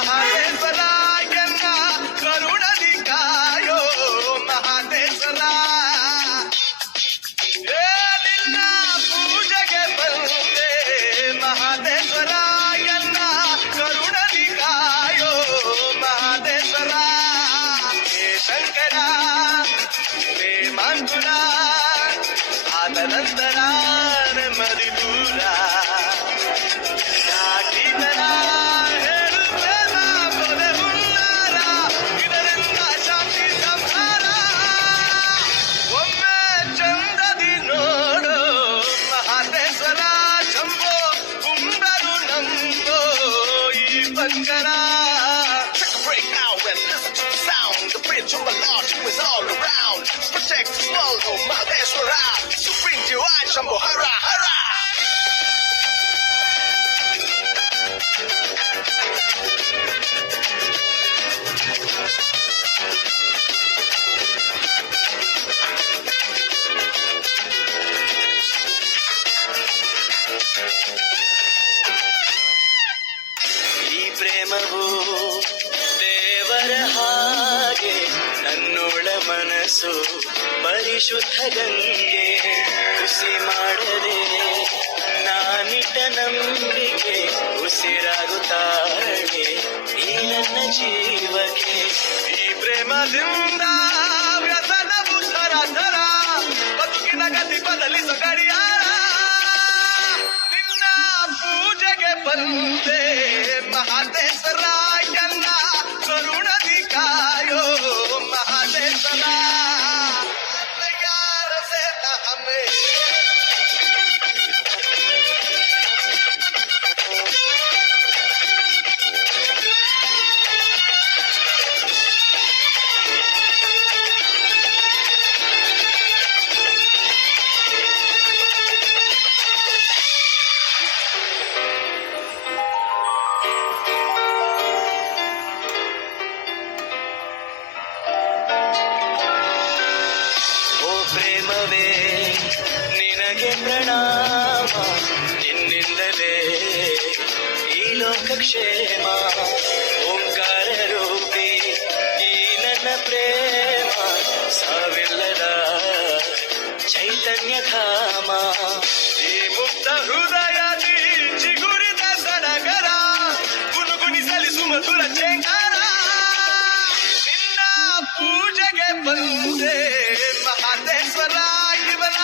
ಮಹಾದೇಶ್ವರ ಎನ್ನ ಕರುಣದಿ ಕಾಯೋ ಮಹಾದೇಶ್ವರ. ನಿನ್ನ ಪೂಜೆಗೆ ಬಂದೆ ಮಹಾದೇಶ್ವರ ಎನ್ನ ಕರುಣದಿ ಕಾಯೋ ಮಹಾದೇಶ್ವರ. ಹೇ ಶಂಕರ ಹೇ ಮಾಂಕುರ ಆದ ನಂತರ ನೆಮ್ಮದಿ ದೂರ. ಯಾಕಿದರ ಹೇಳುತ್ತೇನ ಕೊನೆ ಹುನ್ನಾರ, ಇದರಿಂದ ಶಾಂತಿ ಸಂಹಾರ. ಒಮ್ಮೆ ಚಂದದಿ ನೋಡು ಮಹಾದೇಶ್ವರ ಶಂಭೋ, ಕುಂಬರು ನಂಬೋ ಈ ಬಂಕರ. Take a break now and listen to the sound. The bridge of the Lord who is all around. Protect the small home, Madheswara. Supreme Divine Shambho Hara Hara. ಈ ಪ್ರೇಮವು ದೇವರ ಹಾಗೆ, ನನ್ನೊಳ ಮನಸ್ಸು ಪರಿಶುದ್ಧ ಗಂಗೆ. ಹುಸಿ ಮಾಡದೆ ನಾನಿಟ್ಟ ನಂಬಿಕೆ, ಉಸಿರಾಗುತ್ತಾಳೆ ಈ ನನ್ನ ಜೀವಕ್ಕೆ. ಈ ಪ್ರೇಮದಿಂದ ವ್ಯಸನವು ಥರ ಥರ, ಬದುಕಿನ ಗತಿ ಬದಲಿಸೋ ಗಡಿಯಾರ. ನಿನ್ನ ಪೂಜೆಗೆ ಬಂದೆ ಮಹಾದೇಶ್ವರ ಎನ್ನ ಕರುಣದಿ ಕಾಯೋ ಮಹಾದೇಶ್ವರ. ಯಾರ ಸೇತ ಹಮೆ ಪ್ರೇಮವೇ ನಿನಗೆ ಪ್ರಣಾಮ, ನಿನ್ನಿಂದಲೇ ಈ ಲೋಕಕ್ಷೇಮ. ಓಂಕಾರ ರೂಪಿ ಈ ನನ್ನ ಪ್ರೇಮ, ಸಾವಿಲ್ಲದ ಚೈತನ್ಯ ಧಾಮ. ಈ ಮುಕ್ತ ಹೃದಯದಿ ಚಿಗುರಿದ ಸಡಗರ, ಗುನುಗುಣಿಸಲಿ ಸುಮಧುರ ಚೇಂಕಾರ. ನಿನ್ನ ಪೂಜೆಗೆ ಬಂದೆ ಮಹಾದೇಶ್ವರ ಇವನ